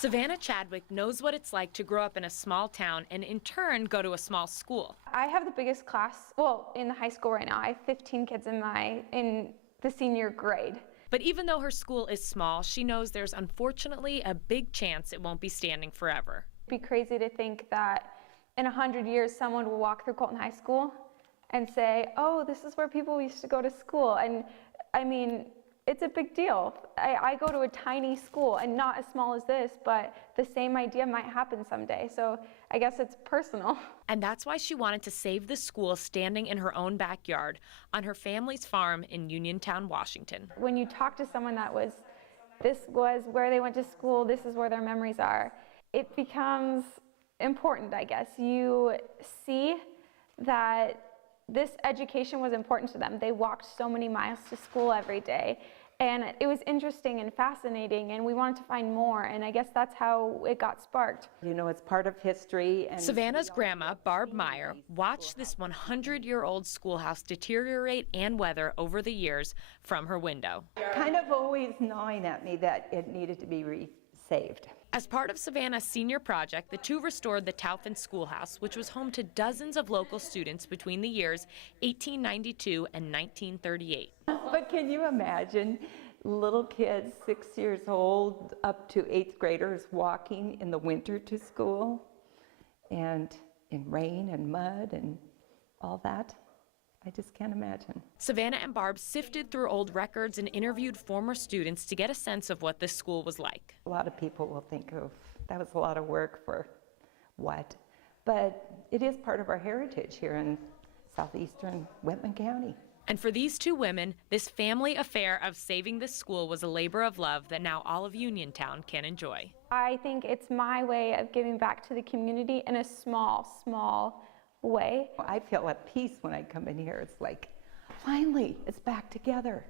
Savannah Chadwick knows what it's like to grow up in a small town and in turn go to a small school. I have the biggest class, well, in the high school right now. I have 15 kids in the senior grade. But even though her school is small, she knows there's unfortunately a big chance it won't be standing forever. It'd be crazy to think that in 100 years someone will walk through Colton High School and say, oh, this is where people used to go to school. And I mean, it's a big deal. I go to a tiny school, and not as small as this, but the same idea might happen someday. So I guess it's personal. And that's why she wanted to save the school standing in her own backyard on her family's farm in UnionTown, Washington. When you talk to someone this was where they went to school, this is where their memories are, it becomes important, I guess. You see that this education was important to them. They walked so many miles to school every day. And it was interesting and fascinating, and we wanted to find more, and I guess that's how it got sparked. You know, it's part of history. And Savannah's grandma, Barb Meyer, watched this 100-year-old schoolhouse deteriorate and weather over the years from her window. Kind of always gnawing at me that it needed to be saved. As part of Savannah's senior project, the two restored the Taufen Schoolhouse, which was home to dozens of local students between the years 1892 and 1938. But can you imagine little kids, 6 years old, up to 8th graders, walking in the winter to school, and in rain and mud and all that? I just can't imagine. Savannah and Barb sifted through old records and interviewed former students to get a sense of what this school was like. A lot of people will think, oh, that was a lot of work for what? But it is part of our heritage here in southeastern Whitman County. And for these two women, this family affair of saving this school was a labor of love that now all of UnionTown can enjoy. I think it's my way of giving back to the community in a small way. I feel at peace when I come in here. It's like, finally, it's back together.